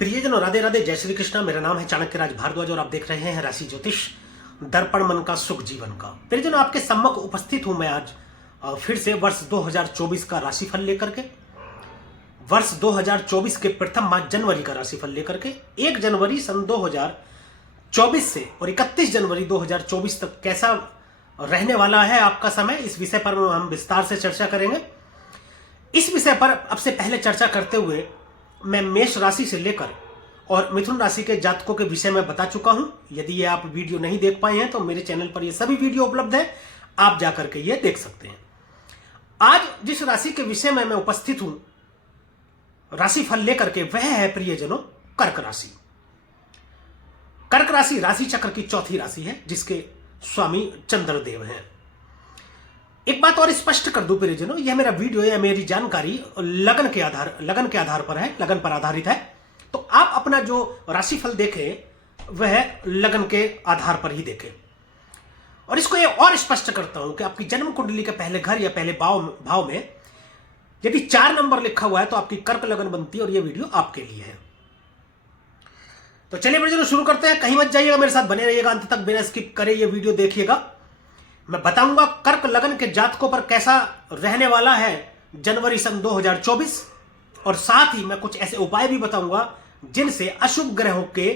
प्रियजनों, राधे राधे, जय श्री कृष्णा। मेरा नाम है चाणक्य राज भारद्वाज और आप देख रहे हैं राशि ज्योतिष दर्पण मन का सुख जीवन का। प्रियजनों, आपके सम्मुख उपस्थित हूं मैं आज फिर से वर्ष 2024 का राशिफल लेकर के। वर्ष 2024 के प्रथम माह जनवरी का राशिफल लेकर के 1 जनवरी सन 2024 से और 31 जनवरी 2024 तक कैसा रहने वाला है आपका समय, इस विषय पर हम विस्तार से चर्चा करेंगे। इस विषय पर अब से पहले चर्चा करते हुए मैं मेष राशि से लेकर और मिथुन राशि के जातकों के विषय में बता चुका हूं। यदि ये आप वीडियो नहीं देख पाए हैं तो मेरे चैनल पर ये सभी वीडियो उपलब्ध है, आप जाकर के ये देख सकते हैं। आज जिस राशि के विषय में मैं उपस्थित हूं राशिफल लेकर के, वह है प्रियजनों कर्क राशि। कर्क राशि राशि चक्र की चौथी राशि है, जिसके स्वामी चंद्रदेव हैं। एक बात और स्पष्ट कर दूं प्रियजनों, यह मेरा वीडियो या मेरी जानकारी लगन के आधार पर है, लगन पर आधारित है। तो आप अपना जो राशिफल देखें वह लगन के आधार पर ही देखें। और इसको ये और स्पष्ट करता हूं कि आपकी जन्म कुंडली के पहले घर या पहले भाव में यदि 4 नंबर लिखा हुआ है तो आपकी कर्क लगन बनती है, और यह वीडियो आपके लिए है। तो चलिए प्रियजनों शुरू करते हैं। कहीं मत जाइएगा, मेरे साथ बने रहिएगा अंत तक, बिना स्किप करे ये वीडियो देखिएगा। मैं बताऊंगा कर्क लगन के जातकों पर कैसा रहने वाला है जनवरी सन 2024, और साथ ही मैं कुछ ऐसे उपाय भी बताऊंगा जिनसे अशुभ ग्रहों के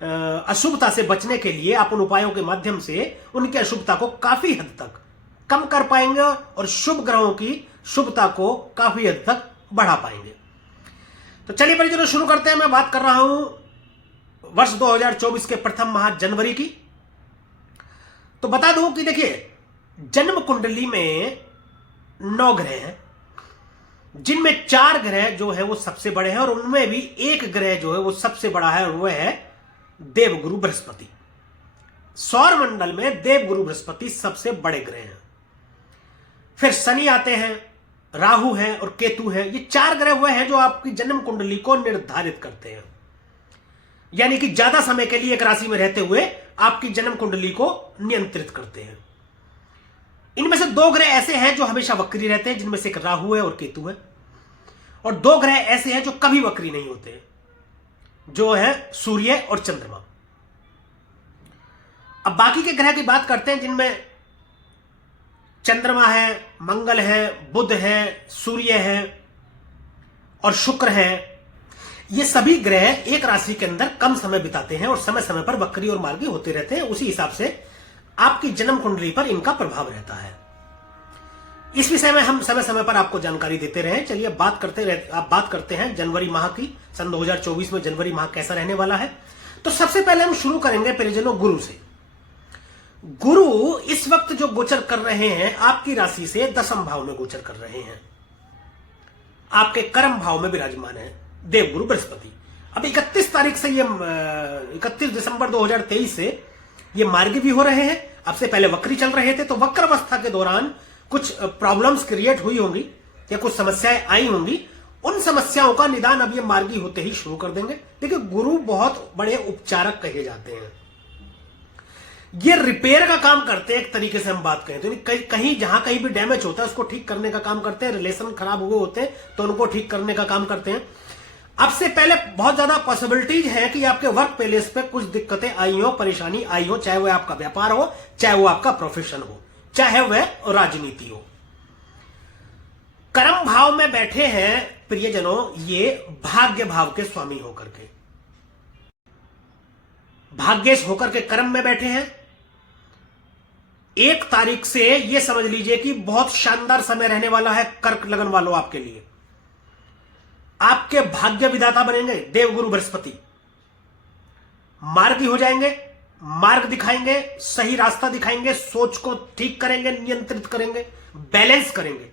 अशुभता से बचने के लिए आप उन उपायों के माध्यम से उनकी अशुभता को काफी हद तक कम कर पाएंगे और शुभ ग्रहों की शुभता को काफी हद तक बढ़ा पाएंगे। तो चलिए परिजनों शुरू करते हैं। मैं बात कर रहा हूं वर्ष 2024 के प्रथम माह जनवरी की। तो बता दूं कि देखिए, जन्म कुंडली में 9 ग्रह हैं, जिनमें 4 ग्रह जो है वो सबसे बड़े हैं, और उनमें भी एक ग्रह जो है वो सबसे बड़ा है, और वह है देवगुरु बृहस्पति। सौर मंडल में देवगुरु बृहस्पति सबसे बड़े ग्रह हैं। फिर शनि आते हैं, राहु है और केतु है। ये 4 ग्रह वह हैं जो आपकी जन्म कुंडली को निर्धारित करते हैं, यानी कि ज्यादा समय के लिए एक राशि में रहते हुए आपकी जन्म कुंडली को नियंत्रित करते हैं। इनमें से 2 ग्रह ऐसे हैं जो हमेशा वक्री रहते हैं, जिनमें से एक राहु है और केतु है, और 2 ग्रह ऐसे हैं जो कभी वक्री नहीं होते हैं, जो है सूर्य और चंद्रमा। अब बाकी के ग्रह की बात करते हैं, जिनमें चंद्रमा है, मंगल है, बुध है, सूर्य है और शुक्र है। ये सभी ग्रह एक राशि के अंदर कम समय बिताते हैं और समय समय पर वक्री और मार्गी होते रहते हैं। उसी हिसाब से आपकी जन्म कुंडली पर इनका प्रभाव रहता है। इस विषय में हम समय समय पर आपको जानकारी देते रहे। चलिए बात करते हैं जनवरी माह की। सन 2024 में जनवरी माह कैसा रहने वाला है। तो सबसे पहले हम शुरू करेंगे परिजनों गुरु से। गुरु इस वक्त जो गोचर कर रहे हैं आपकी राशि से 10वें भाव में गोचर कर रहे हैं, आपके कर्म भाव में विराजमान है देवगुरु बृहस्पति। अब 31 तारीख से ये 31 दिसंबर 2023 से ये मार्गी भी हो रहे हैं। अब से पहले वक्री चल रहे थे, तो वक्र अवस्था के दौरान कुछ प्रॉब्लम्स क्रिएट हुई होंगी या कुछ समस्याएं आई होंगी। उन समस्याओं का निदान अब ये मार्गी होते ही शुरू कर देंगे। देखिए, गुरु बहुत बड़े उपचारक कहे जाते हैं। ये रिपेयर का काम करते हैं, एक तरीके से हम बात करें तो कहीं जहां कहीं भी डैमेज होता है उसको ठीक करने का काम करते हैं। रिलेशन खराब हुए होते हैं तो उनको ठीक करने का काम करते हैं। अब से पहले बहुत ज्यादा पॉसिबिलिटीज है कि आपके वर्क प्लेस पे कुछ दिक्कतें आई हो, परेशानी आई हो, चाहे वह आपका व्यापार हो, चाहे वो आपका प्रोफेशन हो, चाहे वह राजनीति हो। कर्म भाव में बैठे हैं प्रियजनों ये भाग्य भाव के स्वामी होकर के, भाग्येश होकर के कर्म में बैठे हैं। 1 तारीख से यह समझ लीजिए कि बहुत शानदार समय रहने वाला है कर्क लगन वालों आपके लिए। आपके भाग्य विधाता बनेंगे देवगुरु बृहस्पति। मार्गी हो जाएंगे, मार्ग दिखाएंगे, सही रास्ता दिखाएंगे, सोच को ठीक करेंगे, नियंत्रित करेंगे, बैलेंस करेंगे।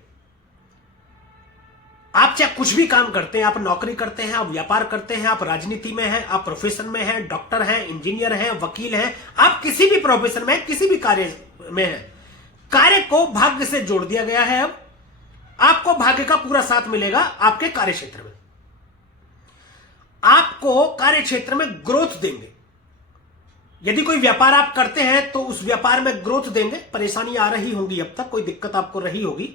आप चाहे कुछ भी काम करते हैं, आप नौकरी करते हैं, आप व्यापार करते हैं, आप राजनीति में हैं, आप प्रोफेशन में हैं, डॉक्टर हैं, इंजीनियर हैं, वकील हैं, आप किसी भी प्रोफेशन में, किसी भी कार्य में हैं, कार्य को भाग्य से जोड़ दिया गया है। अब आपको भाग्य का पूरा साथ मिलेगा आपके कार्य क्षेत्र में। आपको कार्य क्षेत्र में ग्रोथ देंगे। यदि कोई व्यापार आप करते हैं तो उस व्यापार में ग्रोथ देंगे। परेशानी आ रही होंगी, अब तक कोई दिक्कत आपको रही होगी।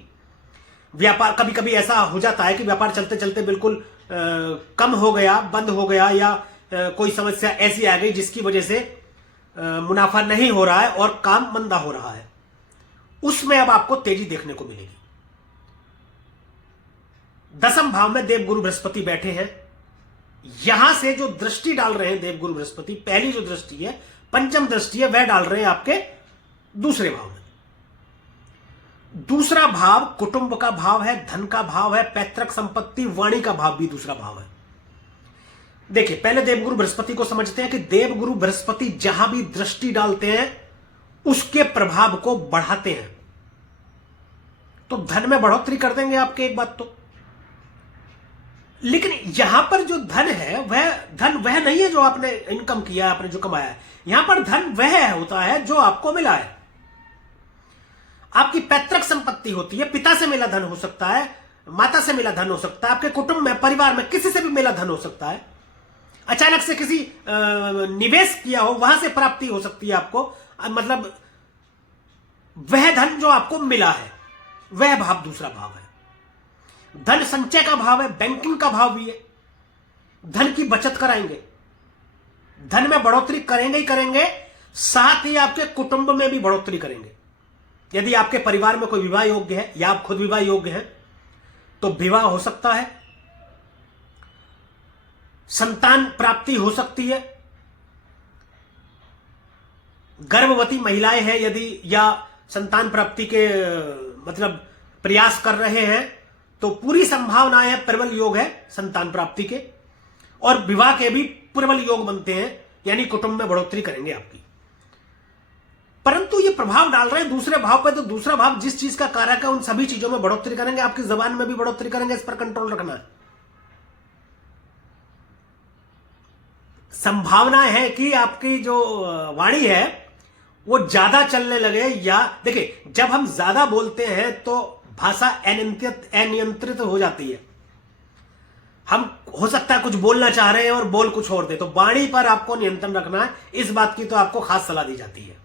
व्यापार कभी कभी ऐसा हो जाता है कि व्यापार चलते चलते बिल्कुल कम हो गया, बंद हो गया, या कोई समस्या ऐसी आ गई जिसकी वजह से मुनाफा नहीं हो रहा है और काम मंदा हो रहा है, उसमें अब आपको तेजी देखने को मिलेगी। दसम भाव में देवगुरु बृहस्पति बैठे हैं। यहां से जो दृष्टि डाल रहे हैं देवगुरु बृहस्पति, पहली जो दृष्टि है, पंचम दृष्टि है, वह डाल रहे हैं आपके दूसरे भाव में। दूसरा भाव कुटुंब का भाव है, धन का भाव है, पैतृक संपत्ति, वाणी का भाव भी दूसरा भाव है। देखिए, पहले देवगुरु बृहस्पति को समझते हैं कि देवगुरु बृहस्पति जहां भी दृष्टि डालते हैं उसके प्रभाव को बढ़ाते हैं, तो धन में बढ़ोतरी कर देंगे आपके, एक बात तो। लेकिन यहां पर जो धन है वह नहीं है जो आपने इनकम किया है, आपने जो कमाया है। यहां पर धन वह होता है जो आपको मिला है। आपकी पैतृक संपत्ति होती है, पिता से मिला धन हो सकता है, माता से मिला धन हो सकता है, आपके कुटुंब में, परिवार में किसी से भी मिला धन हो सकता है, अचानक से किसी निवेश किया हो, वहां से प्राप्ति हो सकती है आपको। मतलब वह धन जो आपको मिला है, वह भाव दूसरा भाव है। धन संचय का भाव है, बैंकिंग का भाव भी है। धन की बचत कराएंगे, धन में बढ़ोतरी करेंगे ही करेंगे, साथ ही आपके कुटुंब में भी बढ़ोतरी करेंगे। यदि आपके परिवार में कोई विवाह योग्य है या आप खुद विवाह योग्य हैं तो विवाह हो सकता है, संतान प्राप्ति हो सकती है, गर्भवती महिलाएं हैं यदि, या संतान प्राप्ति के मतलब प्रयास कर रहे हैं तो पूरी संभावना है, प्रबल योग है संतान प्राप्ति के, और विवाह के भी प्रबल योग बनते हैं, यानी कुटुंब में बढ़ोतरी करेंगे आपकी। परंतु ये प्रभाव डाल रहे हैं दूसरे भाव पे, तो दूसरा भाव जिस चीज का कारक है उन सभी चीजों में बढ़ोतरी करेंगे, आपकी जबान में भी बढ़ोतरी करेंगे, इस पर कंट्रोल रखना है। संभावना है कि आपकी जो वाणी है वो ज्यादा चलने लगे, या देखिए, जब हम ज्यादा बोलते हैं तो भाषा अनियंत्रित हो जाती है। हम हो सकता है कुछ बोलना चाह रहे हैं और बोल कुछ और दे, तो वाणी पर आपको नियंत्रण रखना है, इस बात की तो आपको खास सलाह दी जाती है।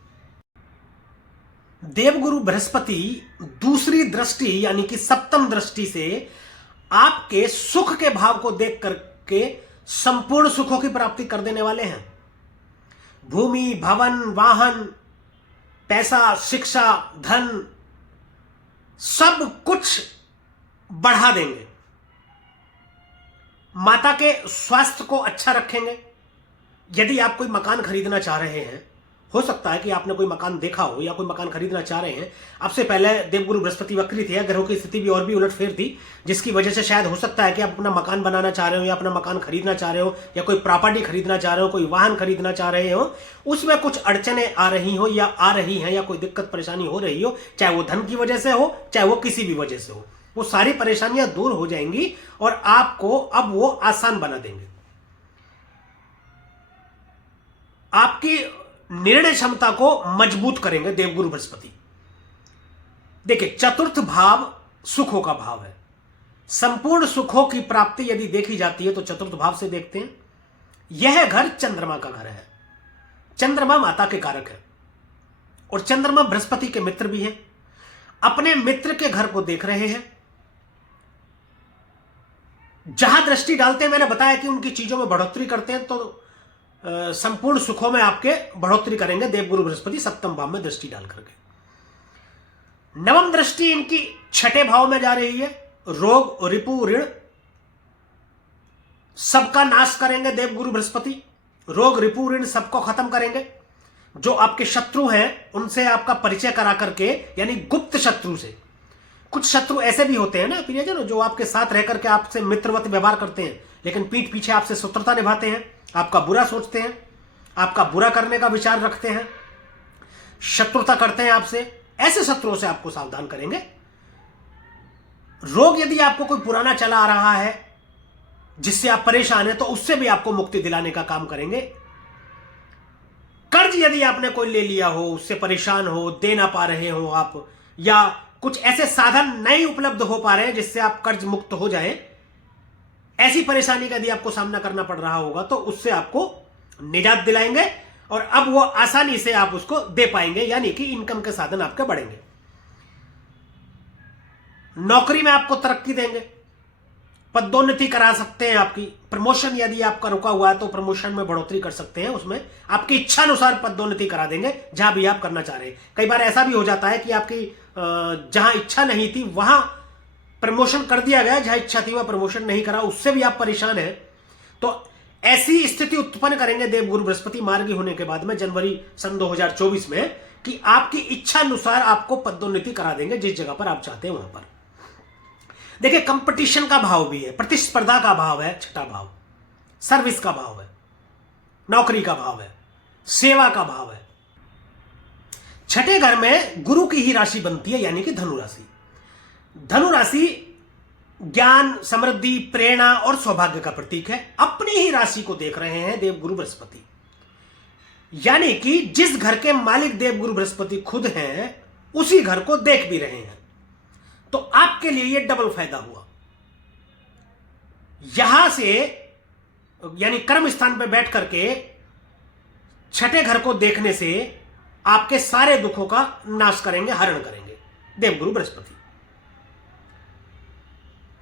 देवगुरु बृहस्पति दूसरी दृष्टि यानी कि सप्तम दृष्टि से आपके सुख के भाव को देख करके संपूर्ण सुखों की प्राप्ति कर देने वाले हैं। भूमि, भवन, वाहन, पैसा, शिक्षा, धन, सब कुछ बढ़ा देंगे। माता के स्वास्थ्य को अच्छा रखेंगे। यदि आप कोई मकान खरीदना चाह रहे हैं, हो सकता है कि आपने कोई मकान देखा हो या कोई मकान खरीदना चाह रहे हैं, आपसे पहले देवगुरु बृहस्पति वक्री थे, ग्रहों की स्थिति भी और भी उलटफेर थी, जिसकी वजह से शायद हो सकता है कि आप अपना मकान बनाना चाह रहे हो, या अपना मकान खरीदना चाह रहे हो, या कोई प्रॉपर्टी खरीदना चाह रहे हो, कोई वाहन खरीदना चाह रहे हो, उसमें कुछ अड़चने आ रही हो या आ रही हैं, या कोई दिक्कत परेशानी हो रही हो, चाहे वो धन की वजह से हो, चाहे वो किसी भी वजह से हो, वो सारी परेशानियां दूर हो जाएंगी और आपको अब वो आसान बना देंगे। आपकी निर्णय क्षमता को मजबूत करेंगे देवगुरु बृहस्पति। देखिए, चतुर्थ भाव सुखों का भाव है। संपूर्ण सुखों की प्राप्ति यदि देखी जाती है तो चतुर्थ भाव से देखते हैं। यह घर चंद्रमा का घर है। चंद्रमा माता के कारक है और चंद्रमा बृहस्पति के मित्र भी हैं। अपने मित्र के घर को देख रहे हैं। जहां दृष्टि डालते हैं, मैंने बताया कि उनकी चीजों में बढ़ोतरी करते हैं, तो संपूर्ण सुखों में आपके बढ़ोतरी करेंगे देवगुरु बृहस्पति सप्तम भाव में दृष्टि डाल करके। नवम दृष्टि इनकी छठे भाव में जा रही है। रोग, रिपु, ऋण सबका नाश करेंगे देवगुरु बृहस्पति। रोग, रिपु, ऋण सबको खत्म करेंगे। जो आपके शत्रु हैं उनसे आपका परिचय करा करके, यानी गुप्त शत्रु से। कुछ शत्रु ऐसे भी होते हैं ना प्रियजन, जो आपके साथ रह करके आपसे मित्रवत व्यवहार करते हैं, लेकिन पीठ पीछे आपसे शत्रुता निभाते हैं, आपका बुरा सोचते हैं, आपका बुरा करने का विचार रखते हैं, शत्रुता करते हैं आपसे। ऐसे शत्रुओं से आपको सावधान करेंगे। रोग, यदि आपको कोई पुराना चला आ रहा है जिससे आप परेशान हैं, तो उससे भी आपको मुक्ति दिलाने का काम करेंगे। कर्ज, यदि आपने कोई ले लिया हो, उससे परेशान हो, दे ना पा रहे हो आप, या कुछ ऐसे साधन नहीं उपलब्ध हो पा रहे हैं जिससे आप कर्ज मुक्त हो जाएं, ऐसी परेशानी का यदि आपको सामना करना पड़ रहा होगा तो उससे आपको निजात दिलाएंगे और अब वो आसानी से आप उसको दे पाएंगे, यानी कि इनकम के साधन आपके बढ़ेंगे। नौकरी में आपको तरक्की देंगे। पदोन्नति करा सकते हैं, आपकी प्रमोशन यदि आपका रुका हुआ है तो प्रमोशन में बढ़ोतरी कर सकते हैं, उसमें आपकी इच्छा अनुसार पदोन्नति करा देंगे जहां भी आप करना चाह रहे हैं। कई बार ऐसा भी हो जाता है कि आपकी जहां इच्छा नहीं थी वहां प्रमोशन कर दिया गया, जहां इच्छा थी वह प्रमोशन नहीं करा, उससे भी आप परेशान हैं। तो ऐसी स्थिति उत्पन्न करेंगे देवगुरु बृहस्पति मार्गी होने के बाद में जनवरी सन 2024 में कि आपकी इच्छा अनुसार आपको पदोन्नति करा देंगे जिस जगह पर आप चाहते हैं वहां पर। देखिए, कंपटीशन का भाव भी है, प्रतिस्पर्धा का भाव है, छठा भाव सर्विस का भाव है, नौकरी का भाव है, सेवा का भाव है। छठे घर में गुरु की ही राशि बनती है, यानी कि धनु राशि। धनु राशि ज्ञान, समृद्धि, प्रेरणा और सौभाग्य का प्रतीक है। अपनी ही राशि को देख रहे हैं देवगुरु बृहस्पति, यानी कि जिस घर के मालिक देवगुरु बृहस्पति खुद हैं उसी घर को देख भी रहे हैं। तो आपके लिए यह डबल फायदा हुआ। यहां से यानी कर्म स्थान पर बैठ करके छठे घर को देखने से आपके सारे दुखों का नाश करेंगे, हरण करेंगे देवगुरु बृहस्पति।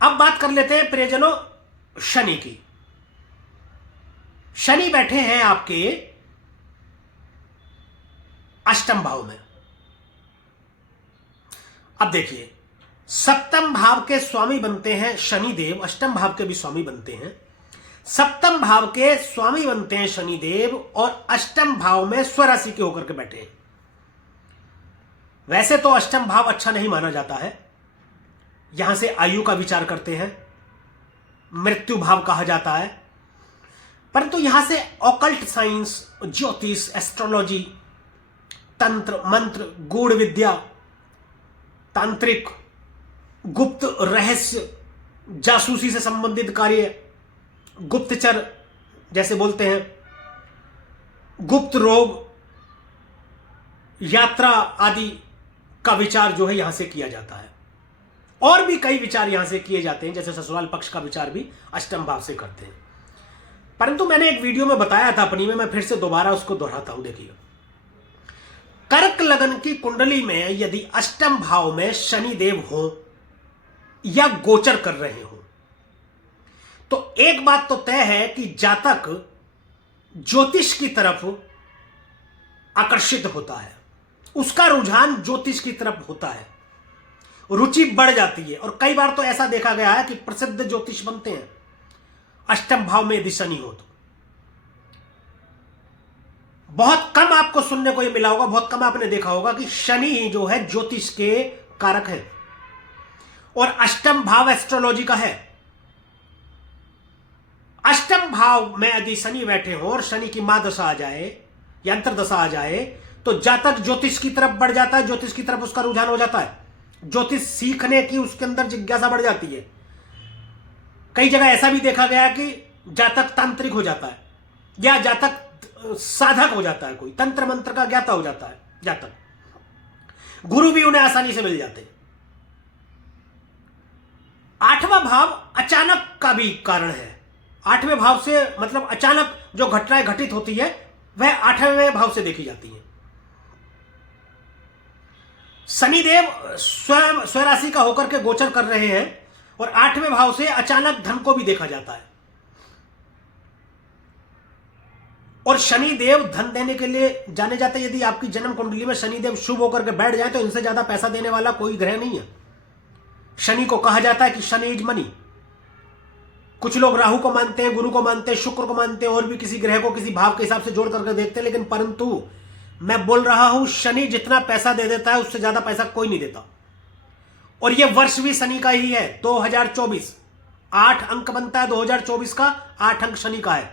अब बात कर लेते हैं प्रियजनों शनि की। शनि बैठे हैं आपके अष्टम भाव में। अब देखिए, सप्तम भाव के स्वामी बनते हैं शनिदेव, अष्टम भाव के भी स्वामी बनते हैं। सप्तम भाव के स्वामी बनते हैं शनिदेव और अष्टम भाव में स्वराशि के होकर के बैठे हैं। वैसे तो अष्टम भाव अच्छा नहीं माना जाता है, यहां से आयु का विचार करते हैं, मृत्यु भाव कहा जाता है, परंतु यहां से ऑकल्ट साइंस, ज्योतिष, एस्ट्रोलॉजी, तंत्र मंत्र, गूढ़ विद्या, तांत्रिक, गुप्त रहस्य, जासूसी से संबंधित कार्य, गुप्तचर जैसे बोलते हैं, गुप्त रोग, यात्रा आदि का विचार जो है यहां से किया जाता है। और भी कई विचार यहां से किए जाते हैं, जैसे ससुराल पक्ष का विचार भी अष्टम भाव से करते हैं। परंतु मैंने एक वीडियो में बताया था अपनी में, मैं फिर से दोबारा उसको दोहराता हूं। देखिए, कर्क लगन की कुंडली में यदि अष्टम भाव में शनिदेव हो या गोचर कर रहे हो तो एक बात तो तय है कि जातक ज्योतिष की तरफ आकर्षित होता है, उसका रुझान ज्योतिष की तरफ होता है, रुचि बढ़ जाती है। और कई बार तो ऐसा देखा गया है कि प्रसिद्ध ज्योतिष बनते हैं अष्टम भाव में यदि शनि हो तो। बहुत कम आपको सुनने को यह मिला होगा, बहुत कम आपने देखा होगा कि शनि जो है ज्योतिष के कारक है और अष्टम भाव एस्ट्रोलॉजी का है। अष्टम भाव में यदि शनि बैठे हो और शनि की मां दशा आ जाए या अंतर्दशा आ जाए तो जातक ज्योतिष की तरफ बढ़ जाता है, ज्योतिष की तरफ उसका रुझान हो जाता है, ज्योतिष सीखने की उसके अंदर जिज्ञासा बढ़ जाती है। कई जगह ऐसा भी देखा गया कि जातक तांत्रिक हो जाता है या जातक साधक हो जाता है, कोई तंत्र मंत्र का ज्ञाता हो जाता है जातक, गुरु भी उन्हें आसानी से मिल जाते हैं। आठवां भाव अचानक का भी कारण है। आठवें भाव से मतलब अचानक जो घटनाएं घटित होती है वह आठवें भाव से देखी जाती है। शनिदेव स्वराशि का होकर के गोचर कर रहे हैं और आठवें भाव से अचानक धन को भी देखा जाता है। और शनिदेव धन देने के लिए जाने जाते हैं। यदि आपकी जन्म कुंडली में शनिदेव शुभ होकर के बैठ जाए तो इनसे ज्यादा पैसा देने वाला कोई ग्रह नहीं है। शनि को कहा जाता है कि शनि इज मनी। कुछ लोग राहु को मानते हैं, गुरु को मानते हैं, शुक्र को मानते हैं और भी किसी ग्रह को किसी भाव के हिसाब से जोड़ करके देखते हैं, लेकिन परंतु मैं बोल रहा हूं शनि जितना पैसा दे देता है उससे ज्यादा पैसा कोई नहीं देता। और यह वर्ष भी शनि का ही है, 2024 8 अंक बनता है 2024 का, 8 अंक शनि का है।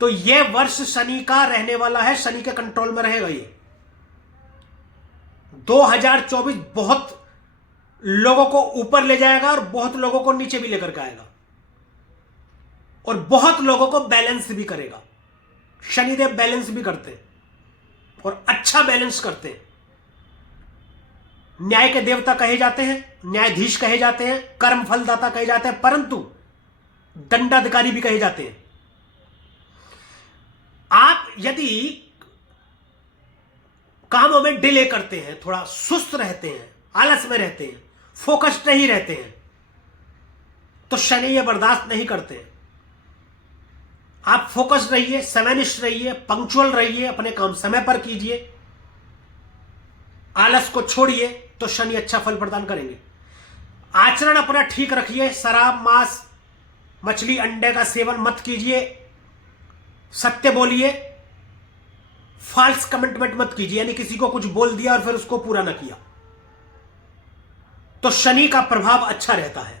तो यह वर्ष शनि का रहने वाला है, शनि के कंट्रोल में रहेगा। ये 2024 बहुत लोगों को ऊपर ले जाएगा और बहुत लोगों को नीचे भी लेकर के आएगा और बहुत लोगों को बैलेंस भी करेगा। शनिदेव बैलेंस भी करते हैं और अच्छा बैलेंस करते हैं। न्याय के देवता कहे जाते हैं, न्यायाधीश कहे जाते हैं, कर्म फलदाता कहे जाते हैं, परंतु दंडाधिकारी भी कहे जाते हैं। आप यदि कामों में डिले करते हैं, थोड़ा सुस्त रहते हैं, आलस में रहते हैं, फोकस्ड नहीं रहते हैं, तो शनि ये बर्दाश्त नहीं करते। आप फोकस रहिए, समयनिष्ठ रहिए, पंक्चुअल रहिए, अपने काम समय पर कीजिए, आलस को छोड़िए, तो शनि अच्छा फल प्रदान करेंगे। आचरण अपना ठीक रखिए, शराब, मांस, मछली, अंडे का सेवन मत कीजिए, सत्य बोलिए, फॉल्स कमिटमेंट मत कीजिए, यानी किसी को कुछ बोल दिया और फिर उसको पूरा ना किया, तो शनि का प्रभाव अच्छा रहता है।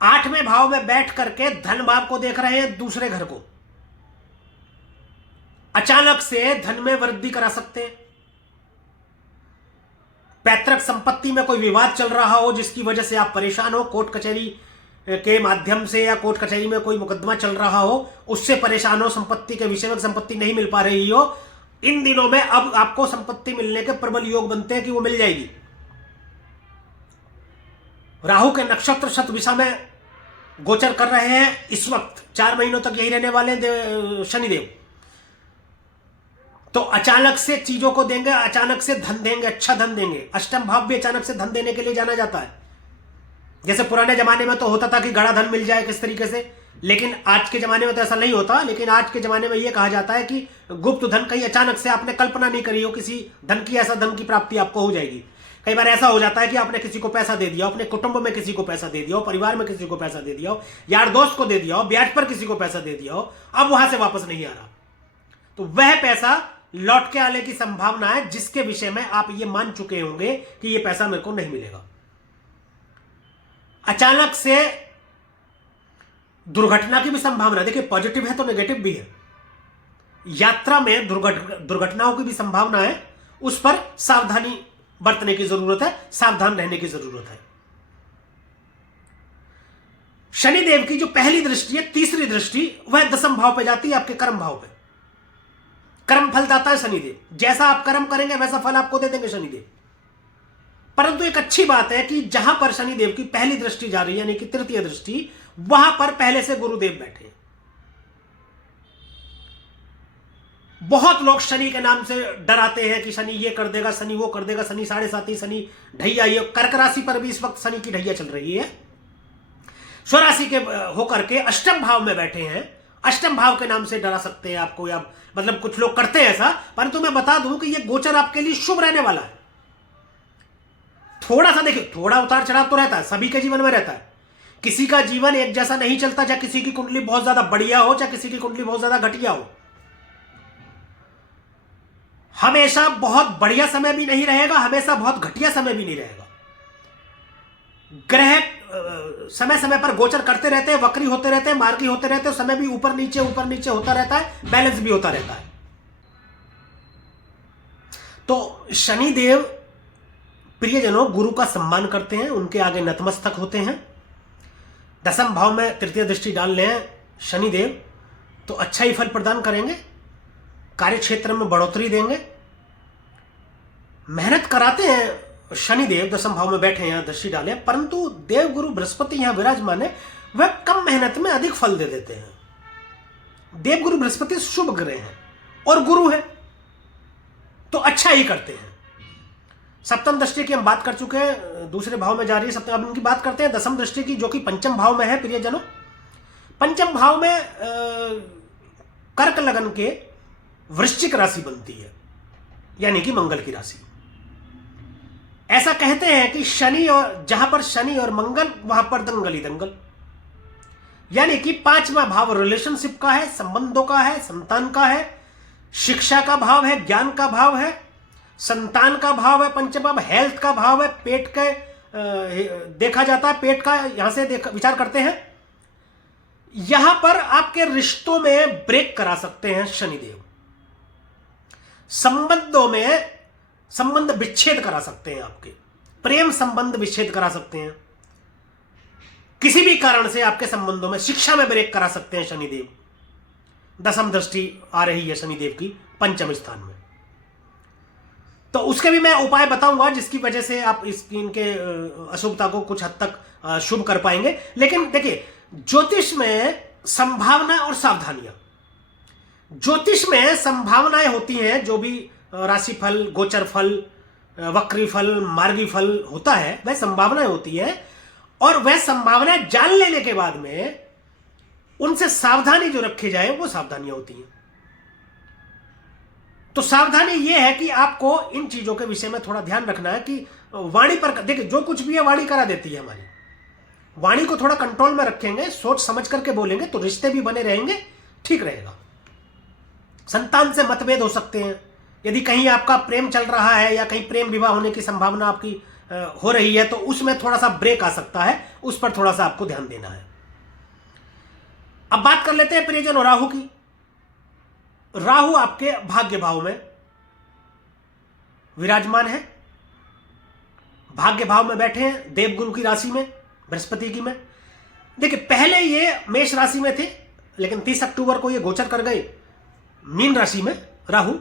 8वें भाव में बैठ करके धन भाव को देख रहे हैं, दूसरे घर को, अचानक से धन में वृद्धि करा सकते हैं। पैतृक संपत्ति में कोई विवाद चल रहा हो जिसकी वजह से आप परेशान हो, कोर्ट कचहरी के माध्यम से या कोर्ट कचहरी में कोई मुकदमा चल रहा हो, उससे परेशान हो, संपत्ति के विषय में संपत्ति नहीं मिल पा रही हो, इन दिनों में अब आपको संपत्ति मिलने के प्रबल योग बनते हैं कि वो मिल जाएगी। राहु के नक्षत्र शतभिषा में गोचर कर रहे हैं इस वक्त, 4 महीनों तक यही रहने वाले शनिदेव, तो अचानक से चीजों को देंगे, अचानक से धन देंगे, अच्छा धन देंगे। अष्टम भाव भी अचानक से धन देने के लिए जाना जाता है। जैसे पुराने जमाने में तो होता था कि गड़ा धन मिल जाए किस तरीके से, लेकिन आज के जमाने में तो ऐसा नहीं होता। लेकिन आज के जमाने में यह कहा जाता है कि गुप्त धन, कहीं अचानक से आपने कल्पना नहीं करी हो किसी धन की, ऐसा धन की प्राप्ति आपको हो जाएगी। कई बार ऐसा हो जाता है कि आपने किसी को पैसा दे दिया हो, अपने कुटुंब में किसी को पैसा दे दिया हो, परिवार में किसी को पैसा दे दिया हो, यार दोस्त को दे दिया हो, ब्याज पर किसी को पैसा दे दिया हो, अब वहां से वापस नहीं आ रहा, तो वह पैसा लौट के आने की संभावना है, जिसके विषय में आप ये मान चुके होंगे कि ये पैसा मेरे को नहीं मिलेगा। अचानक से दुर्घटना की भी संभावना, देखिए पॉजिटिव है तो नेगेटिव भी है। यात्रा में दुर्घटनाओं की भी संभावना है, उस पर सावधानी बरतने की जरूरत है, सावधान रहने की जरूरत है। शनिदेव की जो पहली दृष्टि है, तीसरी दृष्टि, वह 10वें भाव पे जाती है, आपके कर्म भाव पे। कर्म फलदाता है शनिदेव, जैसा आप कर्म करेंगे वैसा फल आपको दे देंगे शनिदेव। परंतु एक अच्छी बात है कि जहां पर शनिदेव की पहली दृष्टि जा रही है, यानी कि तृतीय दृष्टि, वहां पर पहले से गुरुदेव बैठे। बहुत लोग शनि के नाम से डराते हैं कि शनि ये कर देगा, शनि वो कर देगा, शनि 7.5, शनि ढैया। ये कर्क राशि पर भी इस वक्त शनि की ढैया चल रही है। स्वराशि के होकर के अष्टम भाव में बैठे हैं, अष्टम भाव के नाम से डरा सकते हैं आपको, या मतलब कुछ लोग करते हैं ऐसा। परंतु मैं बता दूं कि यह गोचर आपके लिए शुभ रहने वाला है। थोड़ा सा देखिए, थोड़ा उतार चढ़ाव तो रहता है, सभी के जीवन में रहता है। किसी का जीवन एक जैसा नहीं चलता, चाहे किसी की कुंडली बहुत ज्यादा बढ़िया हो, चाहे किसी की कुंडली बहुत ज्यादा घटिया हो। हमेशा बहुत बढ़िया समय भी नहीं रहेगा, हमेशा बहुत घटिया समय भी नहीं रहेगा। ग्रह समय समय पर गोचर करते रहते हैं, वक्री होते रहते हैं, मार्गी होते रहते हैं, समय भी ऊपर नीचे होता रहता है, बैलेंस भी होता रहता है। तो शनिदेव प्रियजनों गुरु का सम्मान करते हैं, उनके आगे नतमस्तक होते हैं। 10वें भाव में तृतीय दृष्टि डाल लें शनिदेव तो अच्छा ही फल प्रदान करेंगे, कार्य क्षेत्र में बढ़ोतरी देंगे। मेहनत कराते हैं शनिदेव, 10वें भाव में बैठे हैं, यहां दृष्टि डाले, परंतु देवगुरु बृहस्पति यहां विराजमान है, वह कम मेहनत में अधिक फल दे देते हैं। देवगुरु बृहस्पति शुभ ग्रह हैं और गुरु है, तो अच्छा ही करते हैं। सप्तम दृष्टि की हम बात कर चुके हैं, दूसरे भाव में जा रही है सप्तम, अब इनकी बात करते हैं 10वें दृष्टि की, जो कि पंचम भाव में है। प्रियजनों, पंचम भाव में कर्क लगन के वृश्चिक राशि बनती है, यानी कि मंगल की राशि। ऐसा कहते हैं कि शनि, और जहां पर शनि और मंगल वहां पर दंगल ही दंगल, यानी कि 5वां भाव रिलेशनशिप का है, संबंधों का है, संतान का है, शिक्षा का भाव है, ज्ञान का भाव है, संतान का भाव है, पंचम भाव हेल्थ का भाव है, पेट के देखा जाता है, पेट का यहां से विचार करते हैं। यहां पर आपके रिश्तों में ब्रेक करा सकते हैं शनिदेव, संबंधों में संबंध विच्छेद करा सकते हैं, आपके प्रेम संबंध विच्छेद करा सकते हैं, किसी भी कारण से आपके संबंधों में, शिक्षा में ब्रेक करा सकते हैं शनिदेव। 10वीं दृष्टि आ रही है शनिदेव की पंचम स्थान में, तो उसके भी मैं उपाय बताऊंगा जिसकी वजह से आप इनके अशुभता को कुछ हद तक शुभ कर पाएंगे। लेकिन देखिए, ज्योतिष में संभावना और सावधानियां, ज्योतिष में संभावनाएं होती हैं, जो भी राशिफल, गोचर फल, वक्री फल, मार्गी फल होता है, वह संभावनाएं होती है। और वह संभावना जान लेने के बाद में उनसे सावधानी जो रखी जाए वो सावधानियां होती हैं। तो सावधानी यह है कि आपको इन चीजों के विषय में थोड़ा ध्यान रखना है कि वाणी पर, देखिए जो कुछ भी है वाणी करा देती है हमारी। वाणी को थोड़ा कंट्रोल में रखेंगे, सोच समझ करके बोलेंगे तो रिश्ते भी बने रहेंगे, ठीक रहेगा। संतान से मतभेद हो सकते हैं, यदि कहीं आपका प्रेम चल रहा है या कहीं प्रेम विवाह होने की संभावना आपकी हो रही है तो उसमें थोड़ा सा ब्रेक आ सकता है, उस पर थोड़ा सा आपको ध्यान देना है। अब बात कर लेते हैं प्रियजन और राहु की। राहु आपके भाग्य भाव में विराजमान है, भाग्य भाव में बैठे हैं, देवगुरु की राशि में, बृहस्पति की में। देखिए पहले ये मेष राशि में थे, लेकिन 30 अक्टूबर को ये गोचर कर गए मीन राशि में राहु।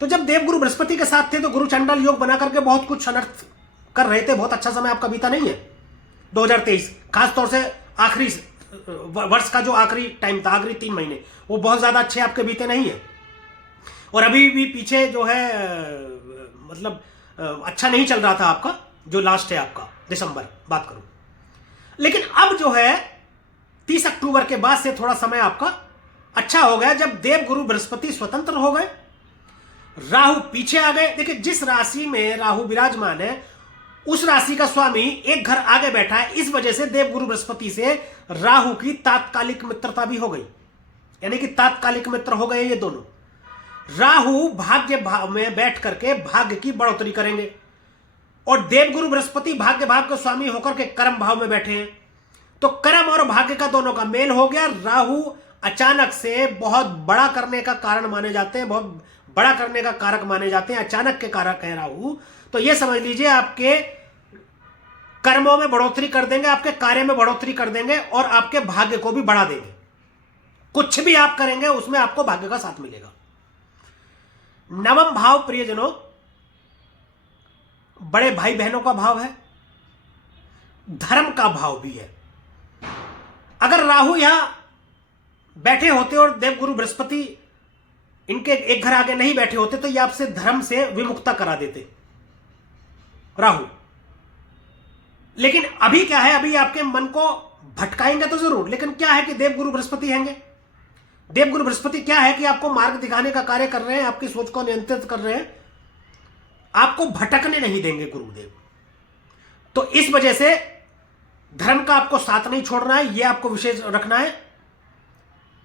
तो जब देवगुरु बृहस्पति के साथ थे तो गुरु चंडाल योग बना करके बहुत कुछ अनर्थ कर रहे थे। बहुत अच्छा समय आपका बीता नहीं है 2023, खासतौर से आखिरी वर्ष का जो आखिरी टाइम था, आखिरी 3 महीने, वो बहुत ज्यादा अच्छे आपके बीते नहीं है। और अभी भी पीछे जो है मतलब अच्छा नहीं चल रहा था आपका, जो लास्ट है आपका दिसंबर बात करूं। लेकिन अब जो है 30 अक्टूबर के बाद से थोड़ा समय आपका अच्छा हो गया, जब देवगुरु बृहस्पति स्वतंत्र हो गए, राहु पीछे आ गए। देखिए जिस राशि में राहु विराजमान है उस राशि का स्वामी एक घर आगे बैठा है, इस वजह से देवगुरु बृहस्पति से राहु की तात्कालिक मित्रता भी हो गई, यानी कि तात्कालिक मित्र हो गए ये दोनों। राहु भाग्य भाव में बैठ करके भाग्य की बढ़ोतरी करेंगे और देवगुरु बृहस्पति भाग्य भाव के स्वामी होकर के कर्म भाव में बैठे हैं, तो कर्म और भाग्य का दोनों का मेल हो गया। राहु अचानक से बहुत बड़ा करने का कारण माने जाते हैं, बहुत बड़ा करने का कारक माने जाते हैं, अचानक के कारक है राहु। तो यह समझ लीजिए आपके कर्मों में बढ़ोतरी कर देंगे, आपके कार्य में बढ़ोतरी कर देंगे और आपके भाग्य को भी बढ़ा देंगे। कुछ भी आप करेंगे उसमें आपको भाग्य का साथ मिलेगा। नवम भाव प्रियजनों बड़े भाई बहनों का भाव है, धर्म का भाव भी है। अगर राहु यहां बैठे होते और देवगुरु बृहस्पति इनके एक घर आगे नहीं बैठे होते तो ये आपसे धर्म से विमुक्ता करा देते राहु। लेकिन अभी क्या है, अभी आपके मन को भटकाएंगे तो जरूर, लेकिन क्या है कि देवगुरु बृहस्पति हैंगे। देवगुरु बृहस्पति क्या है कि आपको मार्ग दिखाने का कार्य कर रहे हैं, आपकी सोच को नियंत्रित कर रहे हैं, आपको भटकने नहीं देंगे गुरुदेव। तो इस वजह से धर्म का आपको साथ नहीं छोड़ना है, यह आपको विशेष रखना है।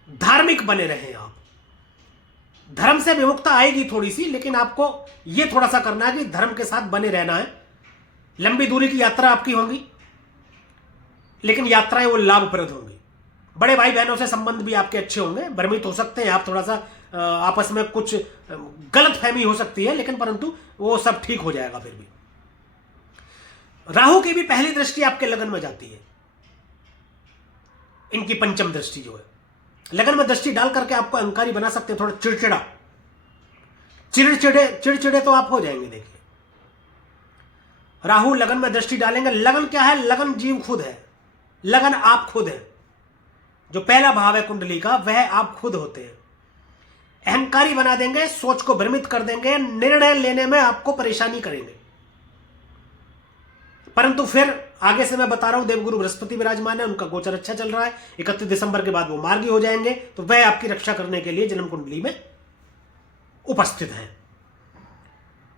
धार्मिक बने रहें आप, धर्म से विमुक्ता आएगी थोड़ी सी, लेकिन आपको यह थोड़ा सा करना है कि धर्म के साथ बने रहना है। लंबी दूरी की यात्रा आपकी होगी, लेकिन यात्राएं वो लाभप्रद होंगी। बड़े भाई बहनों से संबंध भी आपके अच्छे होंगे, भ्रमित हो सकते हैं आप, थोड़ा सा आपस में कुछ गलत फहमी हो सकती है, लेकिन परंतु वो सब ठीक हो जाएगा। फिर भी राहु की भी पहली दृष्टि आपके लगन में जाती है, इनकी पंचम दृष्टि जो है लगन में दृष्टि डाल करके आपको अहंकारी बना सकते हैं, थोड़ा चिड़चिड़ा, चिड़चिड़े तो आप हो जाएंगे। देखिए राहु लगन में दृष्टि डालेंगे। लगन क्या है? लगन जीव खुद है, लगन आप खुद है। जो पहला भाव है कुंडली का वह आप खुद होते हैं। अहंकारी बना देंगे, सोच को भ्रमित कर देंगे, निर्णय लेने में आपको परेशानी करेंगे। परंतु फिर आगे से मैं बता रहा हूं, देवगुरु बृहस्पति विराजमान है, उनका गोचर अच्छा चल रहा है। 31 दिसंबर के बाद वो मार्गी हो जाएंगे, तो वह आपकी रक्षा करने के लिए जन्म कुंडली में उपस्थित है।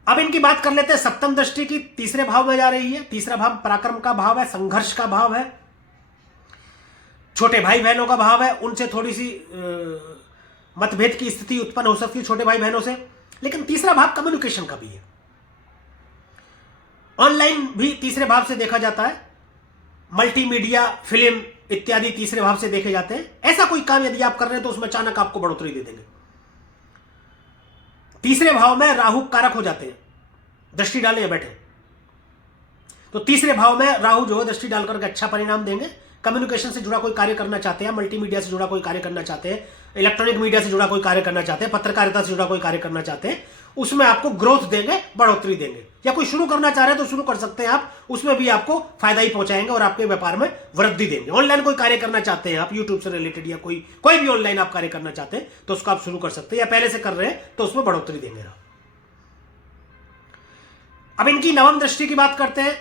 अब इनकी बात कर लेते हैं। सप्तम दृष्टि की तीसरे भाव में जा रही है। तीसरा भाव पराक्रम का भाव है, संघर्ष का भाव है, छोटे भाई बहनों का भाव है। उनसे थोड़ी सी मतभेद की स्थिति उत्पन्न हो सकती है छोटे भाई बहनों से। लेकिन तीसरा भाव कम्युनिकेशन का भी है, ऑनलाइन भी तीसरे भाव से देखा जाता है, मल्टीमीडिया, फिल्म इत्यादि तीसरे भाव से देखे जाते हैं। ऐसा कोई काम यदि आप कर रहे हैं तो उसमें अचानक आपको बढ़ोतरी दे देंगे। तीसरे भाव में राहु कारक हो जाते हैं, दृष्टि डाले या बैठे, तो तीसरे भाव में राहु जो है दृष्टि डालकर के अच्छा परिणाम देंगे। कम्युनिकेशन से जुड़ा कोई कार्य करना चाहते हैं, मल्टीमीडिया से जुड़ा कोई कार्य करना चाहते हैं, इलेक्ट्रॉनिक मीडिया से जुड़ा कोई कार्य करना चाहते हैं, पत्रकारिता से जुड़ा कोई कार्य करना चाहते हैं, उसमें आपको ग्रोथ देंगे, बढ़ोतरी देंगे। या कोई शुरू करना चाह रहे हैं तो शुरू कर सकते हैं आप, उसमें भी आपको फायदा ही पहुंचाएंगे और आपके व्यापार में वृद्धि देंगे। ऑनलाइन कोई कार्य करना चाहते हैं आप, यूट्यूब से रिलेटेड या कोई भी ऑनलाइन आप कार्य करना चाहते हैं तो उसको आप शुरू कर सकते हैं, या पहले से कर रहे हैं तो उसमें बढ़ोतरी देंगे। अब इनकी नवम दृष्टि की बात करते हैं।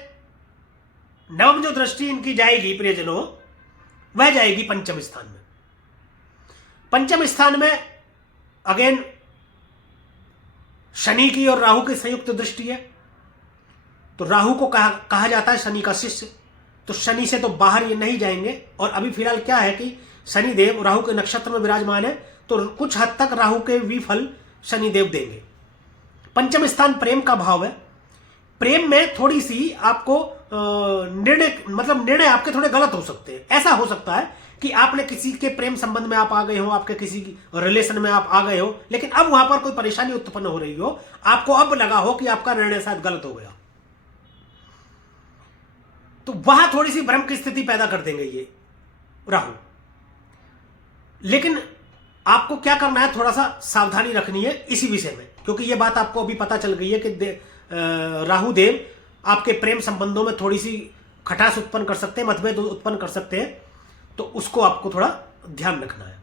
नवम जो दृष्टि इनकी जाएगी प्रियजनों, वह जाएगी पंचम स्थान में। पंचम स्थान में अगेन शनि की और राहु की संयुक्त दृष्टि है। तो राहु को कहा जाता है शनि का शिष्य, तो शनि से तो बाहर ये नहीं जाएंगे। और अभी फिलहाल क्या है कि शनि देव राहु के नक्षत्र में विराजमान है, तो कुछ हद तक राहु के विफल शनि देव देंगे। पंचम स्थान प्रेम का भाव है। प्रेम में थोड़ी सी आपको निर्णय आपके थोड़े गलत हो सकते हैं। ऐसा हो सकता है कि आपने किसी के प्रेम संबंध में आप आ गए हो, आपके किसी रिलेशन में आप आ गए हो, लेकिन अब वहां पर कोई परेशानी उत्पन्न हो रही हो, आपको अब लगा हो कि आपका निर्णय शायद गलत हो गया, तो वहां थोड़ी सी भ्रम की स्थिति पैदा कर देंगे ये राहु। लेकिन आपको क्या करना है, थोड़ा सा सावधानी रखनी है इसी विषय में, क्योंकि ये बात आपको अभी पता चल गई है कि राहु देव आपके प्रेम संबंधों में थोड़ी सी खटास उत्पन्न कर सकते हैं, मतभेद उत्पन्न कर सकते हैं, तो उसको आपको थोड़ा ध्यान रखना है।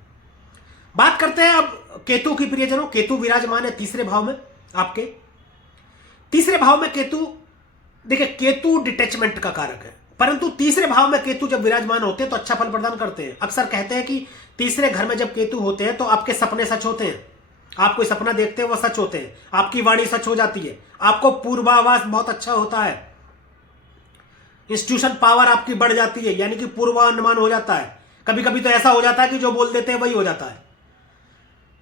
बात करते हैं अब केतु की प्रियजनों। केतु विराजमान है तीसरे भाव में आपके। तीसरे भाव में केतु, देखिए केतु डिटैचमेंट का कारक है, परंतु तीसरे भाव में केतु जब विराजमान होते हैं तो अच्छा फल प्रदान करते हैं। अक्सर कहते हैं कि तीसरे घर में जब केतु होते हैं तो आपके सपने सच होते हैं, आप कोई सपना देखते हैं वह सच होते हैं, आपकी वाणी सच हो जाती है, आपको पूर्वाभास बहुत अच्छा होता है, इंस्टीट्यूशन पावर आपकी बढ़ जाती है, यानी कि पूर्वानुमान हो जाता है। कभी कभी तो ऐसा हो जाता है कि जो बोल देते हैं वही हो जाता है।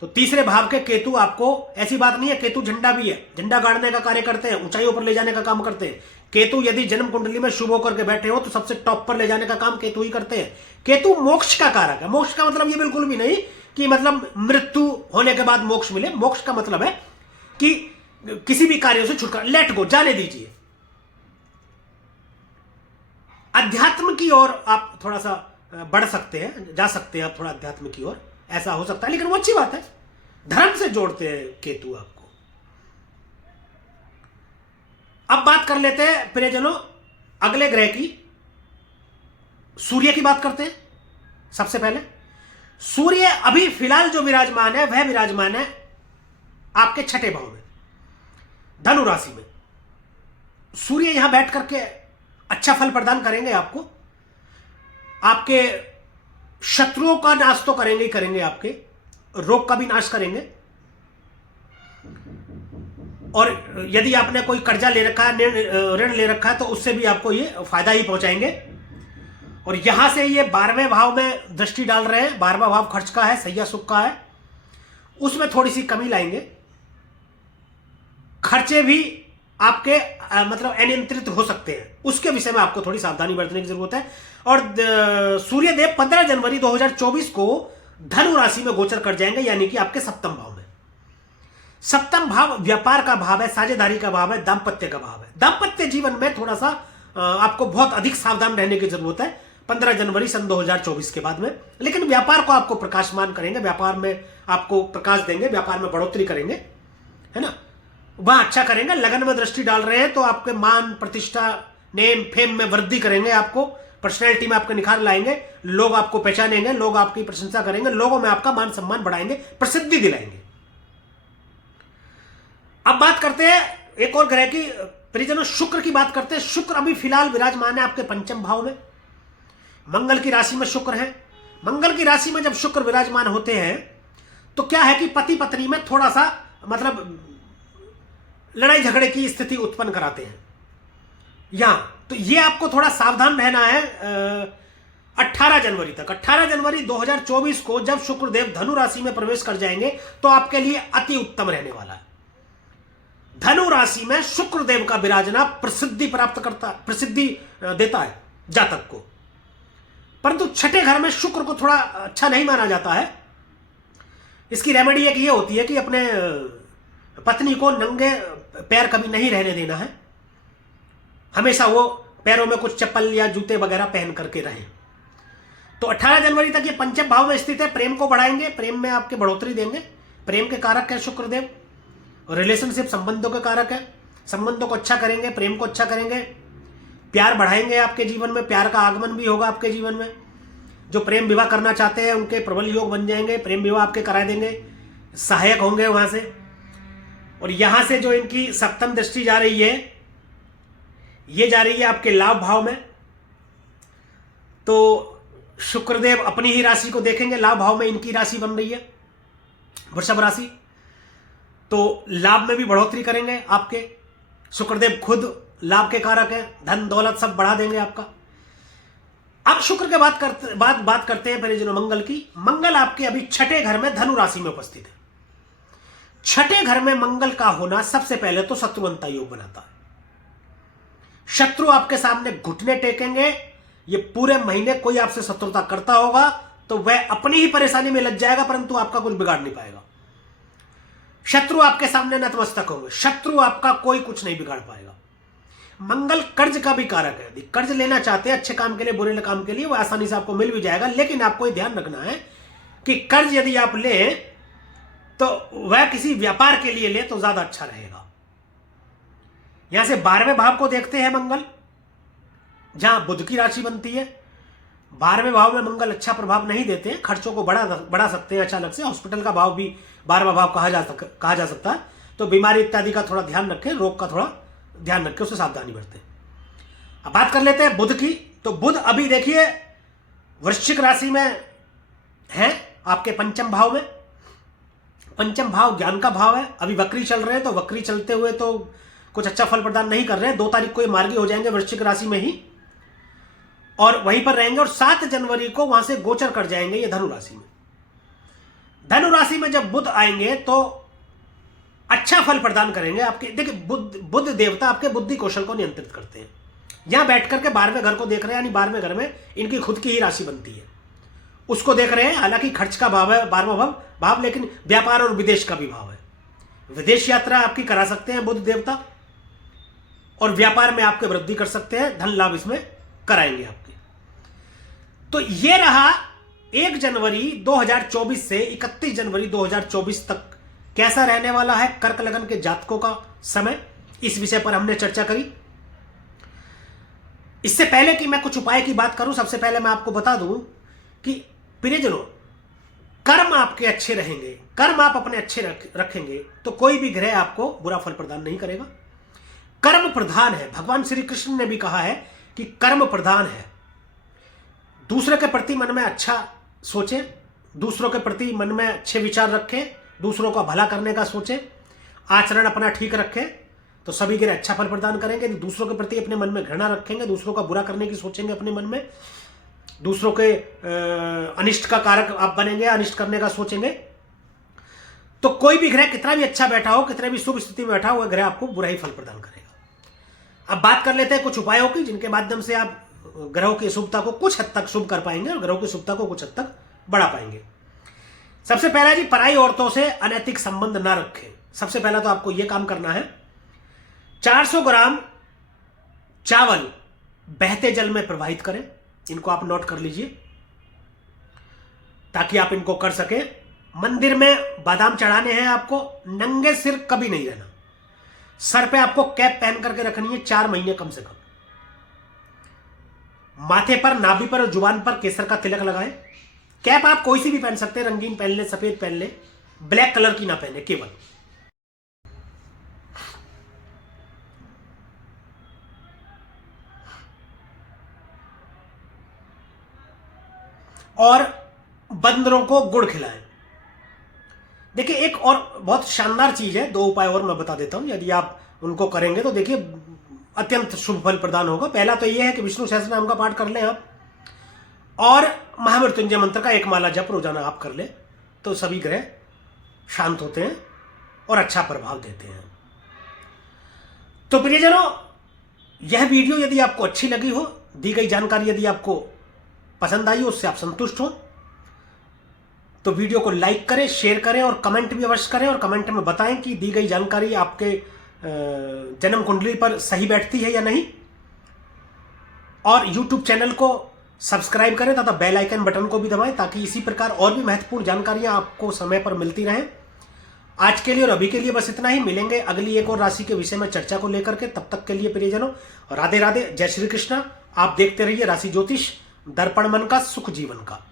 तो तीसरे भाव के केतु आपको, ऐसी बात नहीं है, केतु झंडा भी है, झंडा गाड़ने का कार्य करते हैं, ऊंचाइयों पर ले जाने का काम करते हैं। केतु यदि जन्म कुंडली में शुभ होकर के बैठे हो तो सबसे टॉप पर ले जाने का काम केतु ही करते हैं। केतु मोक्ष का कारक है। मोक्ष का मतलब ये बिल्कुल भी नहीं कि मतलब मृत्यु होने के बाद मोक्ष मिले। मोक्ष का मतलब है कि किसी भी कार्यों से छुटकारा, लेट गो, जाने दीजिए, अध्यात्म की ओर आप थोड़ा सा बढ़ सकते हैं, जा सकते हैं आप थोड़ा अध्यात्म की ओर, ऐसा हो सकता है। लेकिन वो अच्छी बात है, धर्म से जोड़ते हैं केतु आपको। अब बात कर लेते हैं प्रियजनों अगले ग्रह की, सूर्य की बात करते हैं। सबसे पहले सूर्य अभी फिलहाल जो विराजमान है वह विराजमान है आपके छठे भाव में, धनु राशि में। सूर्य यहां बैठ करके अच्छा फल प्रदान करेंगे आपको, आपके शत्रुओं का नाश तो करेंगे ही करेंगे, आपके रोग का भी नाश करेंगे। और यदि आपने कोई कर्जा ले रखा है, ऋण ले रखा है, तो उससे भी आपको ये फायदा ही पहुंचाएंगे। और यहां से ये 12वें भाव में दृष्टि डाल रहे हैं। 12वां भाव खर्च का है, सैया सुख का है, उसमें थोड़ी सी कमी लाएंगे। खर्चे भी आपके मतलब अनियंत्रित हो सकते हैं, उसके विषय में आपको थोड़ी सावधानी बरतने की जरूरत है। और सूर्यदेव 15 जनवरी 2024 को धनु राशि में गोचर कर जाएंगे, यानी कि आपके सप्तम भाव में। सप्तम भाव व्यापार का भाव है, साझेदारी का भाव है, दाम्पत्य का भाव है। दाम्पत्य जीवन में थोड़ा सा आपको बहुत अधिक सावधान रहने की जरूरत है 15 जनवरी सन 2024 के बाद में। लेकिन व्यापार को आपको प्रकाशमान करेंगे, व्यापार में आपको प्रकाश देंगे, व्यापार में बढ़ोतरी करेंगे, है ना, वह अच्छा करेंगे। लगन में दृष्टि डाल रहे हैं तो आपके मान प्रतिष्ठा नेम फेम में वृद्धि करेंगे, आपको पर्सनैलिटी में आपके निखार लाएंगे, लोग आपको पहचानेंगे, लोग आपकी प्रशंसा करेंगे, लोगों में आपका मान सम्मान बढ़ाएंगे, प्रसिद्धि दिलाएंगे। अब बात करते हैं एक और ग्रह की परिजनों, शुक्र की बात करते हैं। शुक्र अभी फिलहाल विराजमान है आपके पंचम भाव में, मंगल की राशि में शुक्र है। मंगल की राशि में जब शुक्र विराजमान होते हैं तो क्या है कि पति पत्नी में थोड़ा सा मतलब लड़ाई झगड़े की स्थिति उत्पन्न कराते हैं यहां। तो ये आपको थोड़ा सावधान रहना है 18 जनवरी तक। 18 जनवरी 2024 को जब शुक्रदेव धनु राशि में प्रवेश कर जाएंगे तो आपके लिए अति उत्तम रहने वाला है। धनु राशि में शुक्रदेव का विराजना प्रसिद्धि प्राप्त करता, प्रसिद्धि देता है जातक को, परंतु छठे घर में शुक्र को थोड़ा अच्छा नहीं माना जाता है। इसकी रेमेडी एक ये होती है कि अपने पत्नी को नंगे पैर कभी नहीं रहने देना है, हमेशा वो पैरों में कुछ चप्पल या जूते वगैरह पहन करके रहें। तो 18 जनवरी तक ये पंचम भाव में स्थित है, प्रेम को बढ़ाएंगे, प्रेम में आपके बढ़ोतरी देंगे। प्रेम के कारक है शुक्रदेव, रिलेशनशिप संबंधों के कारक है, संबंधों को अच्छा करेंगे, प्रेम को अच्छा करेंगे, प्यार बढ़ाएंगे आपके जीवन में, प्यार का आगमन भी होगा आपके जीवन में। जो प्रेम विवाह करना चाहते हैं उनके प्रबल योग बन जाएंगे, प्रेम विवाह आपके करा देंगे, सहायक होंगे वहां से। और यहां से जो इनकी सप्तम दृष्टि जा रही है, ये जा रही है आपके लाभ भाव में, तो शुक्रदेव अपनी ही राशि को देखेंगे, लाभ भाव में इनकी राशि बन रही है वृषभ राशि, तो लाभ में भी बढ़ोतरी करेंगे आपके। शुक्रदेव खुद लाभ के कारक है, धन दौलत सब बढ़ा देंगे आपका। अब शुक्र के बात करते हैं परिजनों मंगल की। मंगल आपके अभी छठे घर में धनु राशि में उपस्थित है। छठे घर में मंगल का होना सबसे पहले तो शत्रुवंता योग बनाता है। शत्रु आपके सामने घुटने टेकेंगे। ये पूरे महीने कोई आपसे शत्रुता करता होगा तो वह अपनी ही परेशानी में लग जाएगा, परंतु आपका कुछ बिगाड़ नहीं पाएगा। शत्रु आपके सामने नतमस्तक होंगे, शत्रु आपका कोई कुछ नहीं बिगाड़ पाएगा। मंगल कर्ज का भी कारक है। यदि कर्ज लेना चाहते हैं अच्छे काम के लिए, बुरे काम के लिए, वो आसानी से आपको मिल भी जाएगा, लेकिन आपको ध्यान रखना है कि कर्ज यदि आप लें तो वह किसी व्यापार के लिए ले तो ज्यादा अच्छा रहेगा। यहां से 12वें भाव को देखते हैं मंगल, जहां बुध की राशि बनती है। 12वें भाव में मंगल अच्छा प्रभाव नहीं देते हैं, खर्चों को बढ़ा सकते हैं अचानक से। हॉस्पिटल का भाव भी 12वां भाव कहा जा सकता है, तो बीमारी इत्यादि का थोड़ा ध्यान रखें, रोग का थोड़ा ध्यान रखें, उससे सावधानी बरतें। अब बात कर लेते हैं बुध की। तो बुध अभी देखिए वृश्चिक राशि में है, आपके पंचम भाव में। पंचम भाव ज्ञान का भाव है। अभी वक्री चल रहे हैं, तो वक्री चलते हुए तो कुछ अच्छा फल प्रदान नहीं कर रहे हैं। 2 तारीख को ये मार्गी हो जाएंगे वृश्चिक राशि में ही, और वहीं पर रहेंगे, और 7 जनवरी को वहां से गोचर कर जाएंगे ये धनु राशि में। धनु राशि में जब बुध आएंगे तो अच्छा फल प्रदान करेंगे आपके। देखिए बुध देवता आपके बुद्धि कौशल को नियंत्रित करते हैं। यहां बैठ करके 12वें घर को देख रहे हैं, यानी 12वें घर में इनकी खुद की ही राशि बनती है, उसको देख रहे हैं। हालांकि खर्च का भाव है 12वां भाव, लेकिन व्यापार और विदेश का भी भाव है। विदेश यात्रा आपकी करा सकते हैं बुध देवता, और व्यापार में आपके वृद्धि कर सकते हैं, धन लाभ इसमें कराएंगे आपके। तो ये रहा 1 जनवरी 2024 से 31 जनवरी 2024 तक कैसा रहने वाला है कर्क लगन के जातकों का समय। इस विषय पर हमने चर्चा करी। इससे पहले कि मैं कुछ उपाय की बात करूं, सबसे पहले मैं आपको बता दूं कि प्रियजनों, कर्म आपके अच्छे रहेंगे, कर्म आप अपने अच्छे रखेंगे तो कोई भी ग्रह आपको बुरा फल प्रदान नहीं करेगा। कर्म प्रधान है। भगवान श्री कृष्ण ने भी कहा है कि कर्म प्रधान है। दूसरे के प्रति मन में अच्छा सोचें, दूसरों के प्रति मन में अच्छे विचार रखें, दूसरों का भला करने का सोचें, आचरण अपना ठीक रखें, तो सभी ग्रह अच्छा फल प्रदान करेंगे। दूसरों के प्रति अपने मन में घृणा रखेंगे, दूसरों का बुरा करने की सोचेंगे अपने मन में, दूसरों के अनिष्ट का कारक आप बनेंगे, अनिष्ट करने का सोचेंगे, तो कोई भी ग्रह कितना भी अच्छा बैठा हो, कितने भी शुभ स्थिति में बैठा हो, वह ग्रह आपको बुरा ही फल प्रदान करेगा। अब बात कर लेते हैं कुछ उपायों की, जिनके माध्यम से आप ग्रहों की शुभता को कुछ हद तक शुभ कर पाएंगे और ग्रहों की शुभता को कुछ हद तक बढ़ा पाएंगे। सबसे पहला जी, पराई औरतों से अनैतिक संबंध ना रखें। सबसे पहला तो आपको यह काम करना है, 400 ग्राम चावल बहते जल में प्रवाहित करें। इनको आप नोट कर लीजिए ताकि आप इनको कर सके। मंदिर में बादाम चढ़ाने हैं आपको। नंगे सिर कभी नहीं रहना। सर पे आपको कैप पहन करके रखनी है 4 महीने कम से कम। माथे पर, नाभि पर और जुबान पर केसर का तिलक लगाएं। कैप आप कोई सी भी पहन सकते हैं, रंगीन पहन ले, सफेद पहन ले, ब्लैक कलर की ना पहने केवल। और बंदरों को गुड़ खिलाएं। देखिए एक और बहुत शानदार चीज है, 2 उपाय और मैं बता देता हूं। यदि आप उनको करेंगे तो देखिए अत्यंत शुभ फल प्रदान होगा। पहला तो यह है कि विष्णु सहस्त्रनाम का पाठ कर लें आप, और महामृत्युंजय मंत्र का 1 माला जप रोजाना आप कर ले, तो सभी ग्रह शांत होते हैं और अच्छा प्रभाव देते हैं। तो प्रियजनों, यह वीडियो यदि आपको अच्छी लगी हो, दी गई जानकारी यदि आपको पसंद आई हो, उससे आप संतुष्ट हो, तो वीडियो को लाइक करें, शेयर करें और कमेंट भी अवश्य करें। और कमेंट में बताएं कि दी गई जानकारी आपके जन्म कुंडली पर सही बैठती है या नहीं। और YouTube चैनल को सब्सक्राइब करें तथा बेल आइकन बटन को भी दबाएं, ताकि इसी प्रकार और भी महत्वपूर्ण जानकारियां आपको समय पर मिलती रहें। आज के लिए और अभी के लिए बस इतना ही। मिलेंगे अगली एक और राशि के विषय में चर्चा को लेकर के। तब तक के लिए प्रियजनों, राधे राधे, जय श्री कृष्णा। आप देखते रहिए राशि ज्योतिष, दर्पण मन का सुख जीवन का।